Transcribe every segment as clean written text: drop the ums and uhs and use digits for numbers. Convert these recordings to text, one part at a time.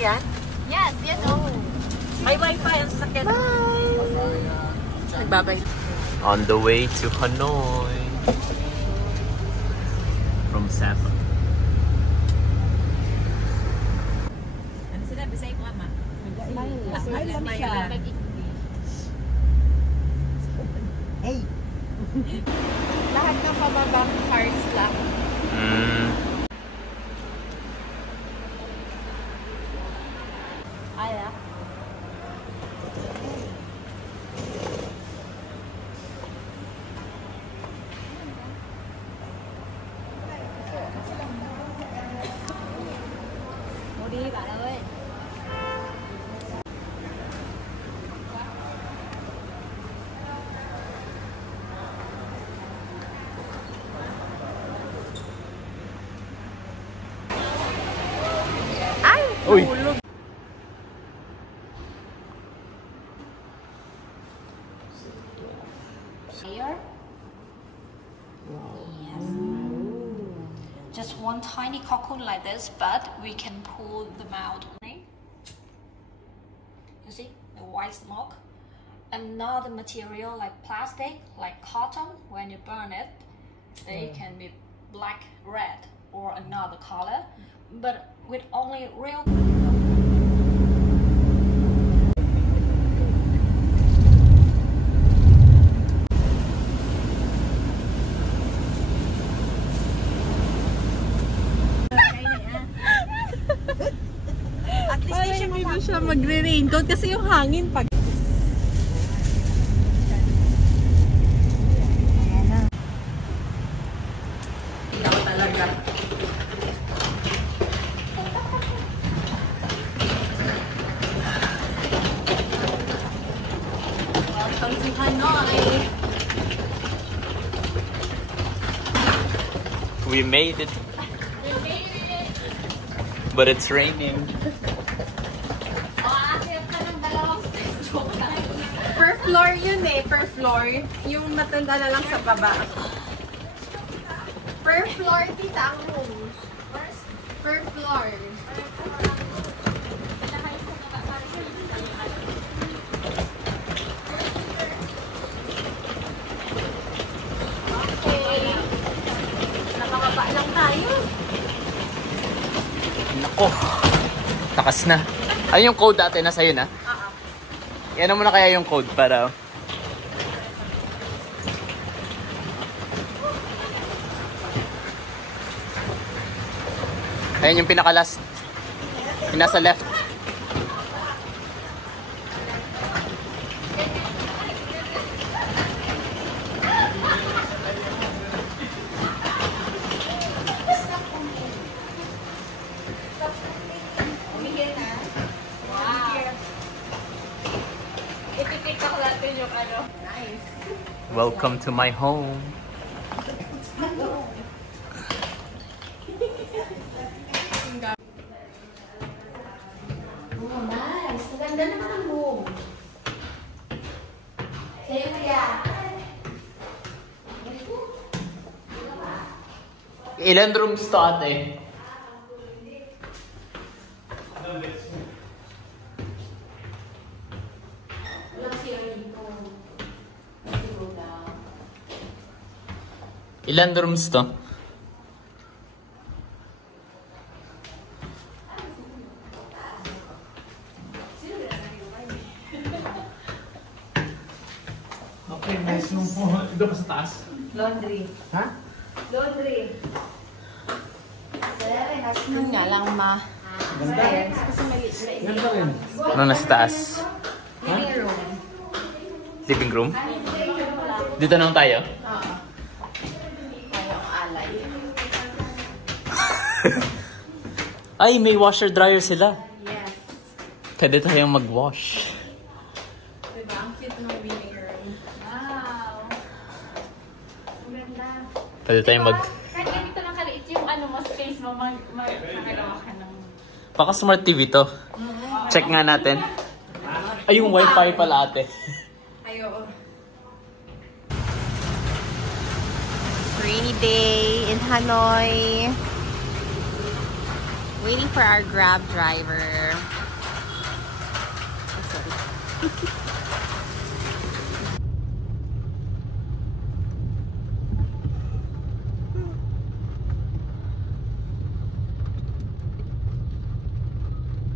sasakyan? Yes, yes. Oh. May wifi ang sasakyan. Bye! Nagbabay. On the way to Hanoi from Sapa. Ano sila? Bisay ko ama. Smile lang siya. Hey! Lahat ng pababang cars lang. Ala. Mua đi bạn ơi. Uy! Here. Yes. Just one tiny cocoon like this, but we can pull them out. You see the white smoke. Another material like plastic, like cotton. When you burn it, they can be black, red, or another color. But with only real. At least hindi siya magre-raincoat kasi yung hangin pag... Iyak talaga. Welcome to Hanoi! We made it. But it's raining. Per floor yun eh, per floor. Yung natanda na lang sa baba. Per floor, tita, ang room. Per floor. Okay. Nakababa lang tayo. Nako. Takas na. Ano yung code dati? Nasa yun, ha? Yan mo na kaya yung code para... Ayan yung pinaka-last. Yung nasa left. Welcome to my home. Oh, nice. Maganda naman ang room. Sa'yo kaya. Ilan rooms to ate? Ilan rooms to? Okay, nice room po. Doon sa taas. Laundry. Ha? Laundry. Yun nga lang ma. Ganda. Kasi maliit. Ganda rin. Ano nasa taas? Living room. Living room? Dito na lang tayo? Oo. Tayong alay. Ay, may washer dryer sila. Yes. Pwede tayong mag-wash. Diba? Ang cute ng living room. Wow. Ang ganda. Pwede tayong mag... Kahit ganito lang kaliit yung ano mo, space mo, makagawa ka ng... Baka smart TV to. Check nga natin. Ay, yung wifi pala ate. Ayo. Rainy day in Hanoi. Waiting for our Grab driver. Oh, sorry.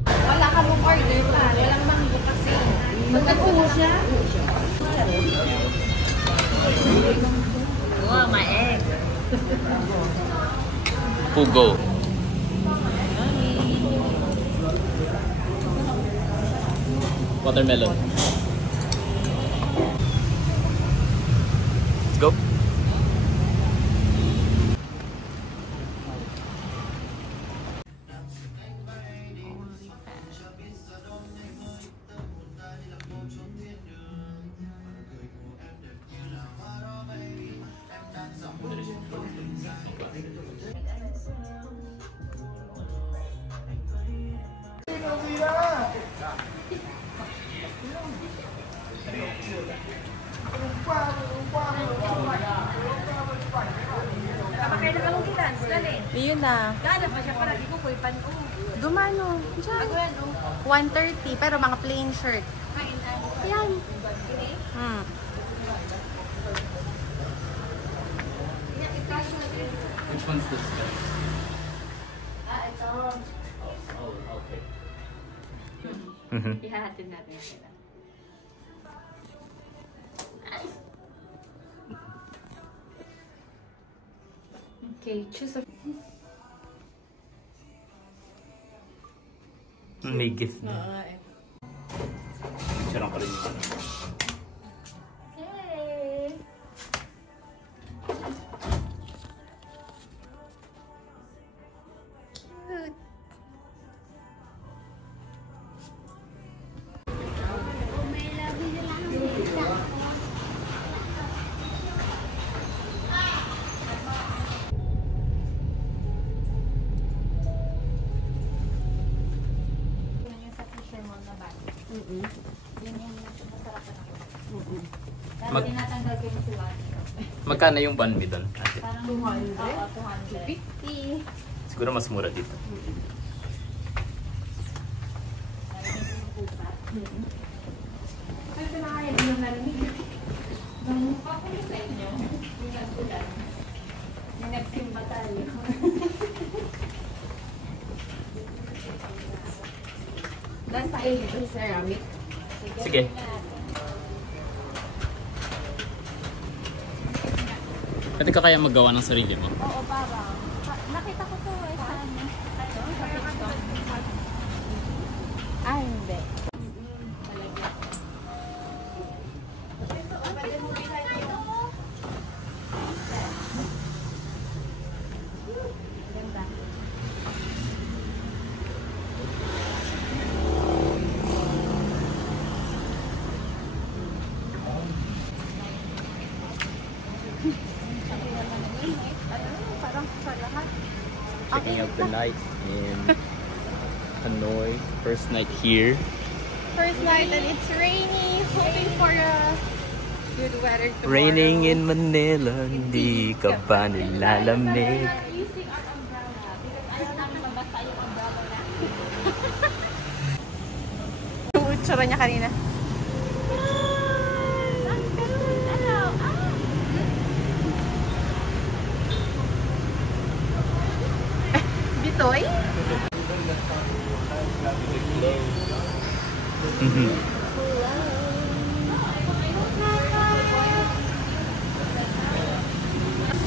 Wala ka mong order pa. Walang manggo kasi. Nag-uho siya? Oh, my egg. Pugo. Watermelon. Let's go. Yun na. Gano'n pa siya pala. Di ko ko'y pan. Dumano. Diyan. 130 pero mga plain shirt. Ayan. Which one's this? It's all. Oh, okay. Ihahatid natin sila. Okay, choose a... May gift na. Sarang ka rin yung ano. Hey! Cute. Tinatanggal ko yung suwan. Magkano yung banh mi doon? Ate? Parang 200? Oo, 250. Siguro mas mura dito. Ay, pinakaya din yung narinig. Ganun pa ko sa inyo. Yung nagsulan. Yung nagsimba tayo. Dan tayo dito sa ceramic. Sige. Pwede ka kaya maggawa ng sarili mo? Oo, parang. Nakita ko to eh sa ano. Sa TikTok. Ah, hindi. Checking out the night in Hanoi. First night here. First night and it's rainy. Hoping for a good weather tomorrow. Raining in Manila, hindi ka ba nilalamig? Using our umbrella. Because ayaw namin mabasa yung umbrella na. Yung utsura niya kanina. Bitoy?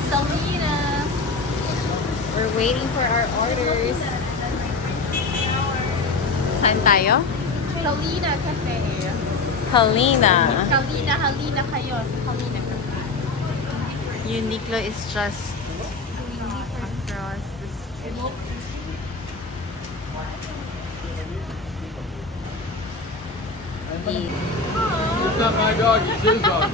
Selena. We're waiting for our orders. Saan tayo? Selena Cafe. Halina. Halina kayo. Sa Halina Cafe. Uniqlo is just across the street. It's not my dog, it's his dog.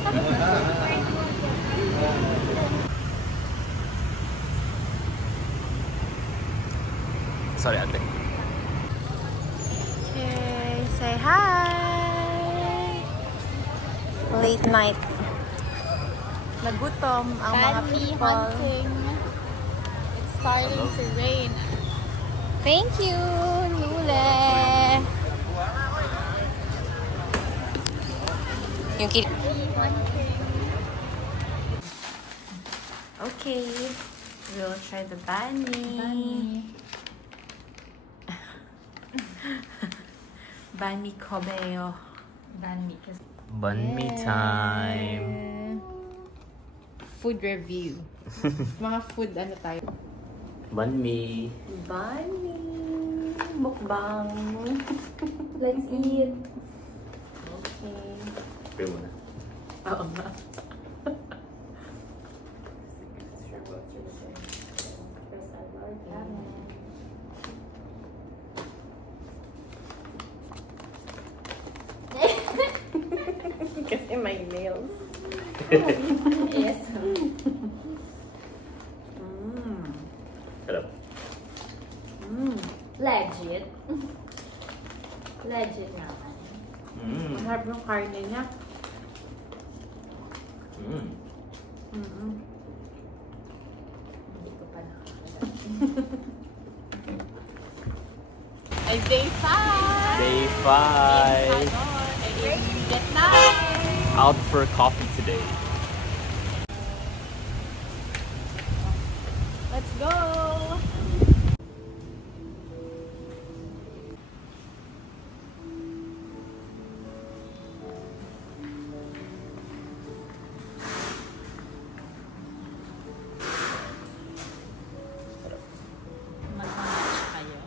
Sorry, ate. Okay, say hi! Late night. Nagutom ang mga people. It's starting to rain. Thank you, Lule. Yung okay, we'll try the banh mi. Banh mi Kobeo. Banh mi. Banh mi time. Food review. Mga food ano tayo? Banh mi. Banh mi. Mukbang. Let's eat. Okay. Pray muna. Oo nga. Kasi may nails. Yes. Hello. Legit. Legit naman. Harap yung karne niya. Hindi ko pa nakakala. Ay, day 5! Day 5. Vietnam! Out for coffee today. Let's go! Mag-match kayo.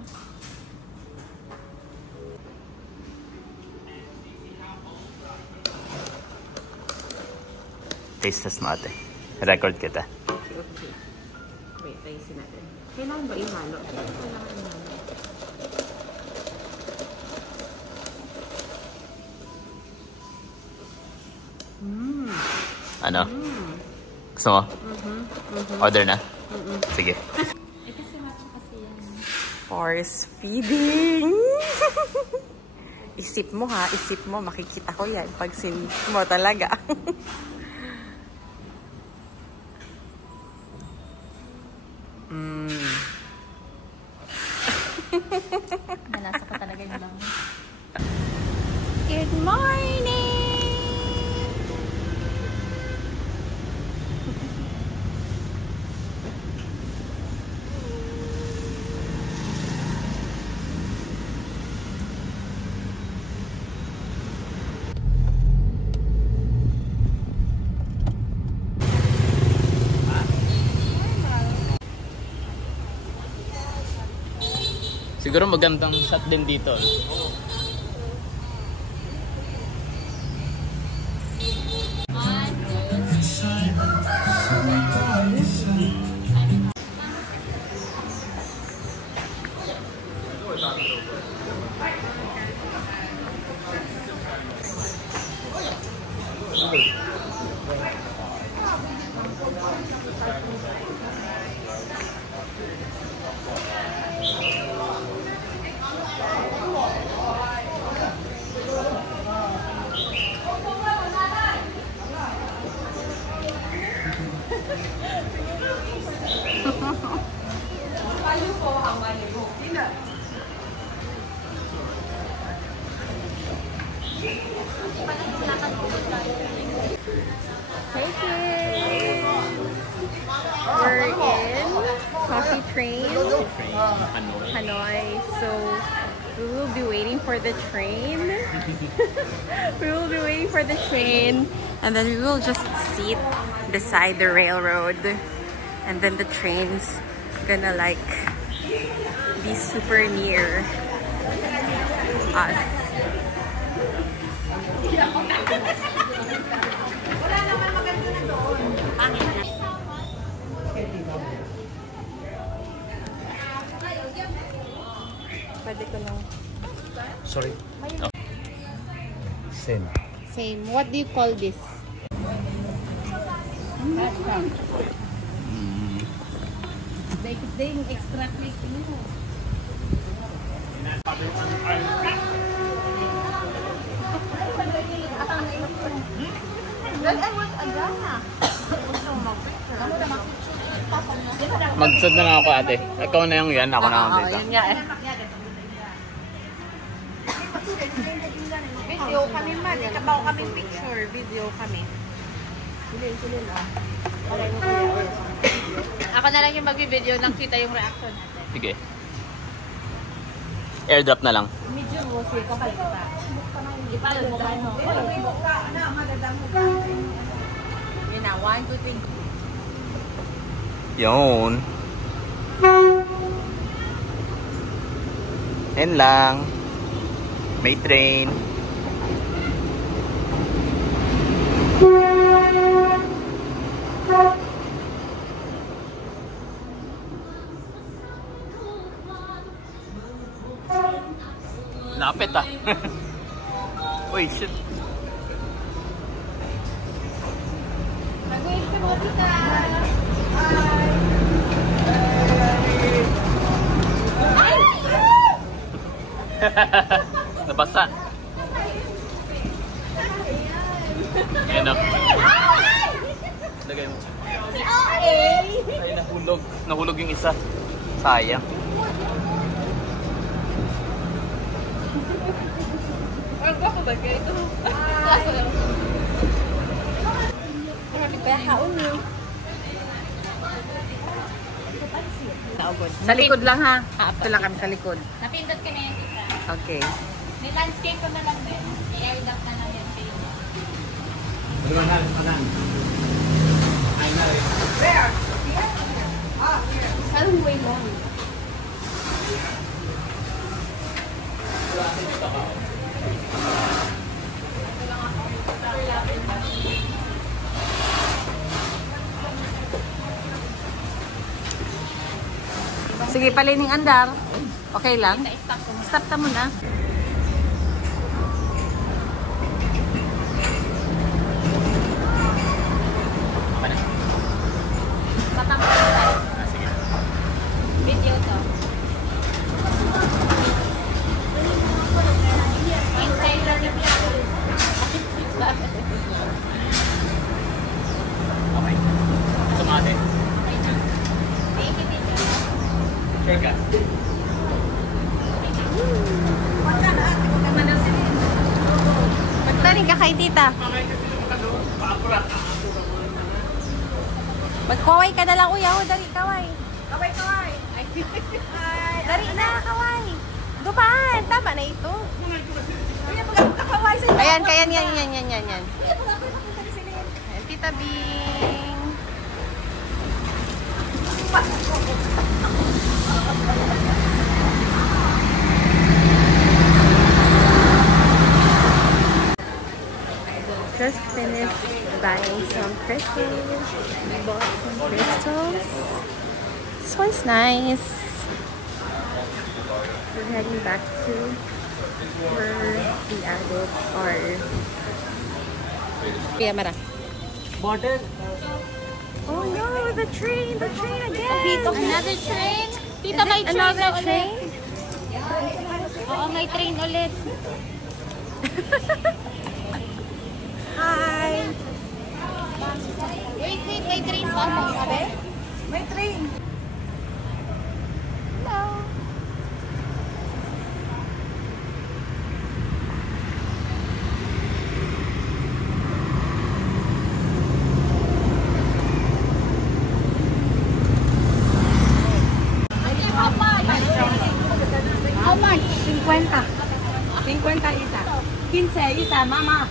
Taste test mo ate. Record kita. Okay, okay. Wait, ayusin natin. Kailangan ba ihalo? Kailangan ihalo. Ano? Gusto mo? Order na? Sige. Eh kasi matcha kasi yan. Force feeding! Isip mo ha, isip mo. Makikita ko yan pag sinip mo talaga. Nalasa pa talaga yung lang. Good morning! Siguro magandang shot din dito. Hey kids! We're in Coffee Train, Hanoi. So we will be waiting for the train. We will be waiting for the train, and then we will just sit beside the railroad, and then the train's gonna like be super near us. Pwede ko lang. Sorry. Same. Same. What do you call this? They extract like Magsad na lang ako ate. Ikaw na yung yan, ako na lang dito. Yun nga eh. Video kami man. Ikabaw kaming picture. Video kami. Ako na lang yung mag-video nang kita yung reaction natin. Sige. Airdrop na lang. Medyo mo, sige ko pa kita. Ipalo mo ka, no? Yun na, 1, 2, 3. Yun. Yan lang. May train. Lapit ah. Uy, shit. Nag-wave ka mo, tita. Nabasa. Ayan ah. Lagay mo. Si OA! Ay, nahulog. Nahulog yung isa. Sayang. Ang gwapo ba kayo ito? Sasayaw. Marami kaya haon niyo. Sa likod lang ha. Ito lang kami sa likod. Napindot kami yung kita. Okay. May landscape ko na lang din. I-air lock na lang yan. Manan. Ay na rin. Anong way long? Sige, palining andar. Okay lang? Stop ta muna. Video to. Okay. Tumate. Sure ka? Magtaring ka kay tita. Magkaway ka na lang, uyaw. Dari, kaway. Kaway, kaway. Dari na, kaway. Dumaan. Tama na ito. Ayan, kayan, yan. Ayan, Tita Bing. Just finished buying some crystals. We bought some crystals. This one's nice. We're heading back to where the adults are. Yeah, Mara. Bottle. Oh no, the train again. Another train? Tita, may train Another na ulit. train? Oo, may train ulit. Hi. Wait, may train pa mo. Sabi? May train. Hello. How much? 50. 50 isa. 15 isa, mama.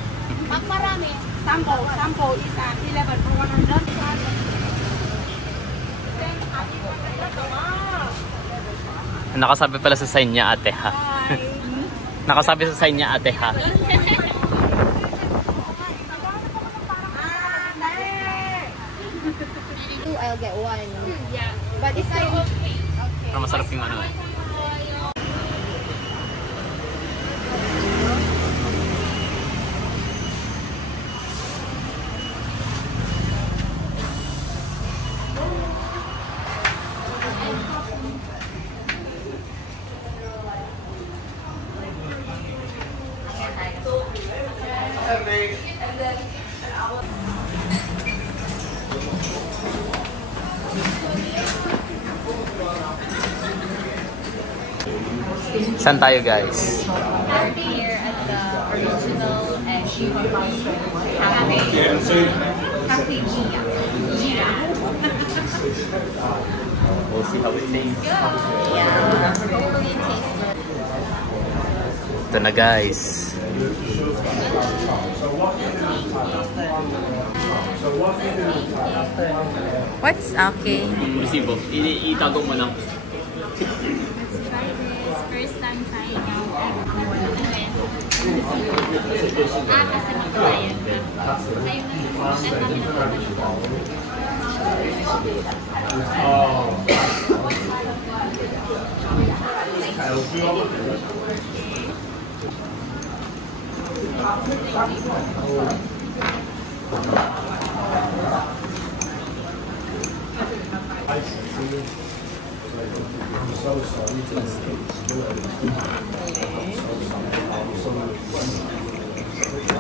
Pag marami. 10 isa. 11 for 100. Nakasabi pala sa sign niya ate ha. Nakasabi sa sign niya ate ha. I'll get one. Yeah. But if I Pero masarap yung ano eh. Saan tayo, guys? We're here at the original and cafe. Cafe Gia. We'll see how it tastes. Yeah. Hopefully it tastes good. Ito na, guys. What's okay? Resibo. Itago mo lang. Let's try this. First time trying out egg. Kasi magkabayan ka. Sa'yo na yung kami na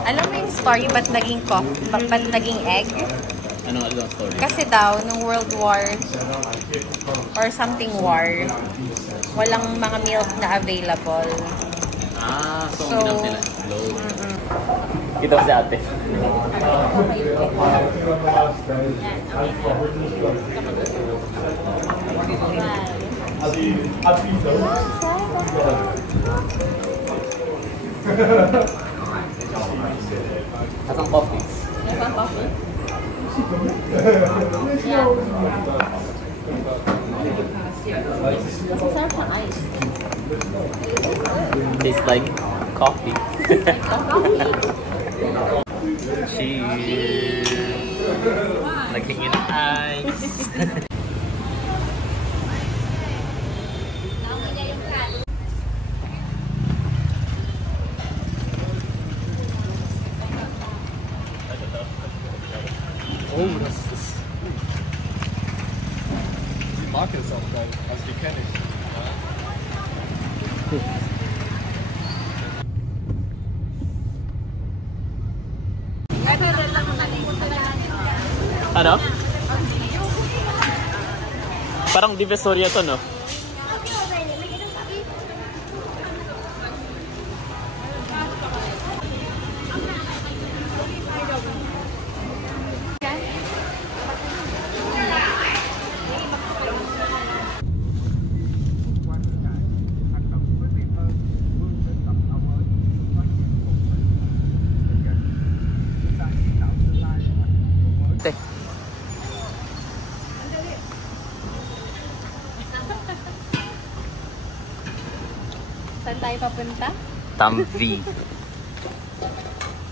Alam mo yung story ba't naging ba't naging egg? Ano ang story? Kasi daw, nung World War or something war, walang mga milk na available. Ah, so, So, ang nila. Slow. Kita ko si ate. Asang coffee? Isang coffee? Masarap sa ice. Tastes like coffee. Cheers! Nagtingin ice. Oh, das ist. Sie mag es auch geil. Also die kenne ich. Ano? Parang Divisoria to, no? Saan tayo papunta? Tamvi.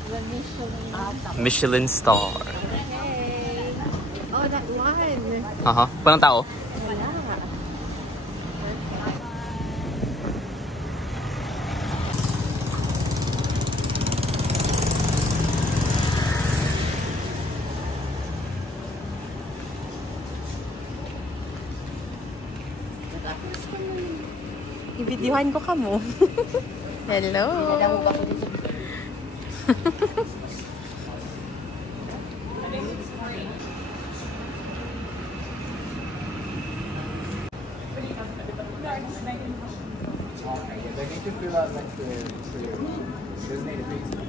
The Michelin. Michelin star. Hey. Oh, that one. Aha. Parang tao? Wala. Ibidyohan ko ka mo. Hello. They need to fill out like the designated pizza.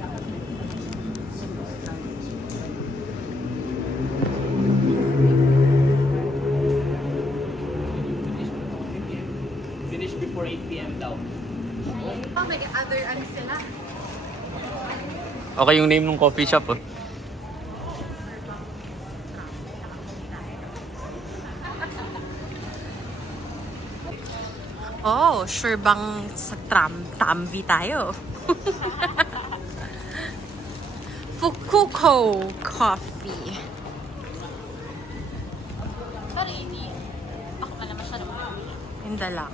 Finish before 8 p.m. daw. Oh, may other ano sila. Okay yung name ng coffee shop, oh. Oh, sure bang sa Tamvi tayo? Fukuko Coffee. Sorry, hindi. Ako pala masyadong Hinda lang.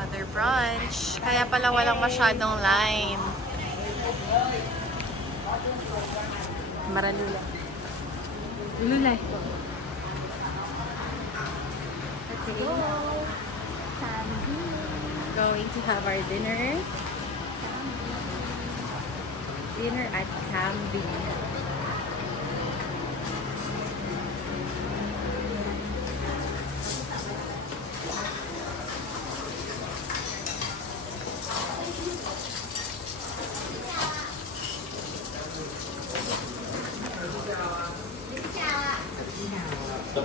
Other brunch. Kaya pala walang masyadong line. Maralula. Lulay. Let's go. Going to have our dinner. Dinner at Tambi. Ciao.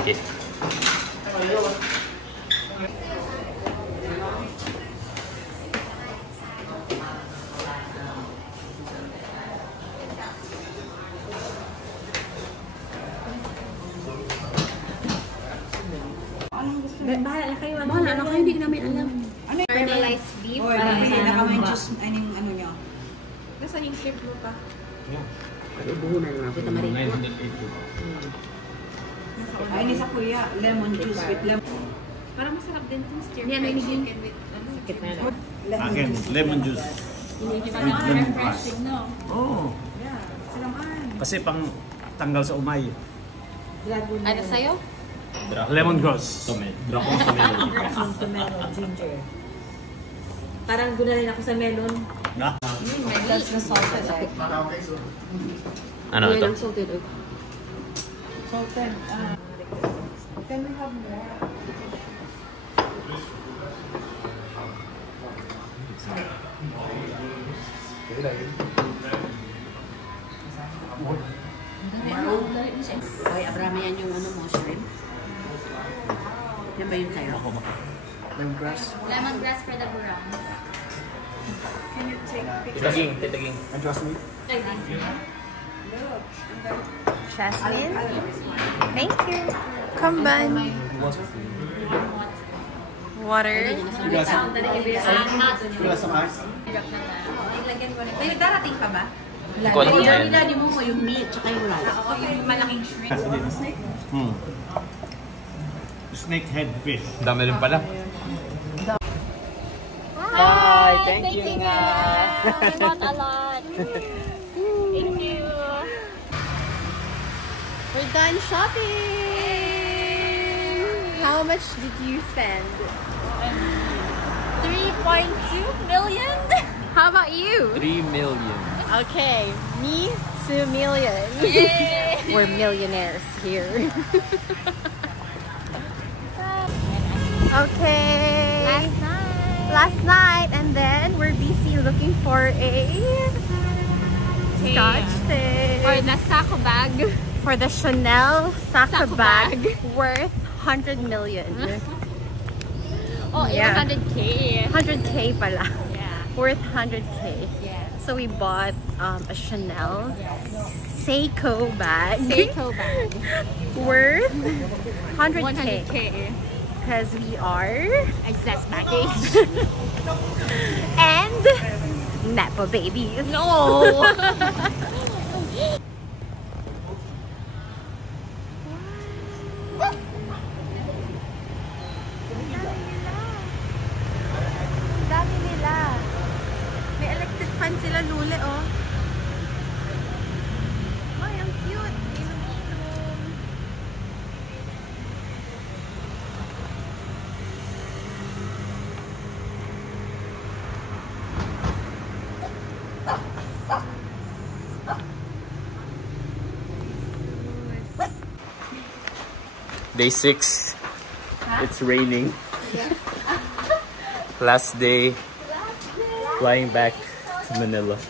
Okay. Bahala kayo. Bahala na kayo. Hindi namin alam. Caramelized beef. Ano nyo? Nasaan yung ship mo pa? Ay, ini sa kuya, lemon juice with lemon. Parang masarap din itong stir fried chicken with sakit na lang. Akin, lemon juice. With lemon grass. Oo. Kasi pang tanggal sa umay. Ano sa'yo? Lemon grass. Tomato, ginger. Parang doon na rin ako sa melon. Na? That's the salted egg. Ano ito? Salted egg. Salted. Can we have more? Ay, Abraham, yan yung ano mo, shrimp. Yan ba yun sa'yo? Lemongrass. Lemongrass for the brown. Titaging. And trust me. Jasmine. Thank you. Kamban. Water. You got some ice? Ilagyan ko rin. Kayo darating pa ba? Hindi ko alam kung Yan, yan. nilali mo ko yung meat, tsaka yung rice. Oo, yung malaking shrimp. Snakehead fish. Dami rin pala. Hi, thank you nga. I bought a lot. Thank you. We're done shopping. How much did you spend? 3.2 million? How about you? 3 million. Okay, me 2 million. We're millionaires here. Okay. Last night, and then we're busy looking for a Scotch tape. Or the Sako bag. For the Chanel Saka Sako bag bag. worth 100 million. Oh, Yeah. 100K. 100K pala. Yeah. Worth 100K. Yeah. So we bought a Chanel Seiko bag. Seiko bag. Worth 100K. 100K. Because we are Excess package. and Nepo babies. No! Dami nila. May electric fan sila, Lule, oh. Ay, ang cute. Inom-inom. Day 6. It's raining. Last day. Flying back to Manila.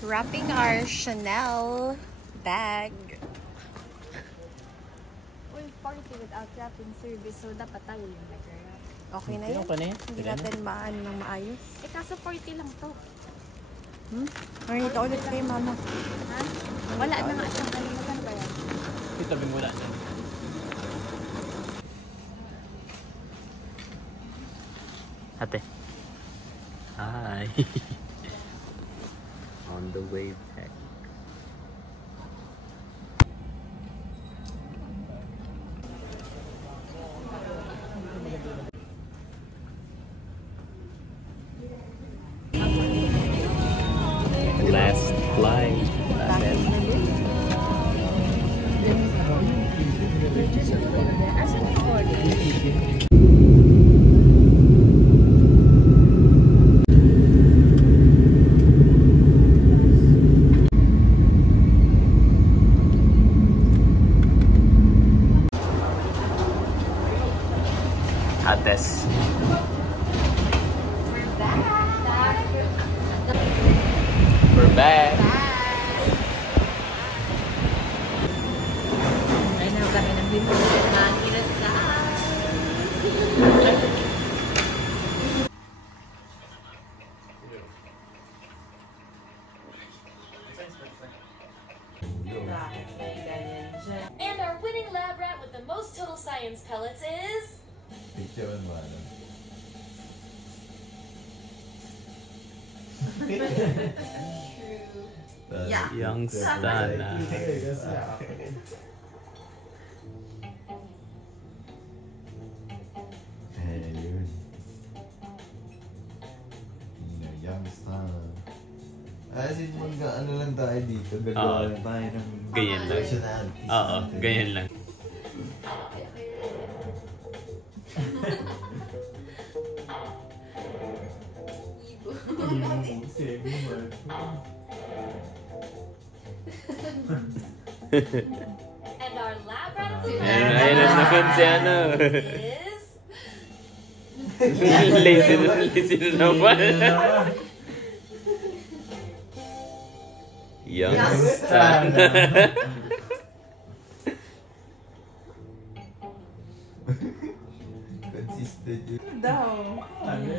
Wrapping our Chanel bag. Uy, 40 without wrapping service, so dapat tayo yung nag-wrap. Okay na yun. Hindi natin maano ng maayos. Eh, kaso 40 lang to. Nakita ulit kay mama. Ha? Wala na nga siyang ano, magkano ba yan? Itabi mo na. Ate. Hi. On the way back. Ates. We're back. Ay na kami ng binuhan. Inasal. And our winning lab rat with the most total science pellets is... Picturean mo ano? Yeah. Young Stana. Ayun. Young Stana. Asin mo ano lang tayo dito. Gagawa lang tayo ng Ganyan lang. personalities Oo, natin. ganyan lang. And our lab rat of the Ayun ang naman si ano. is... Lazy na naman. Young Stana. Consistent yun. Daw. Ano?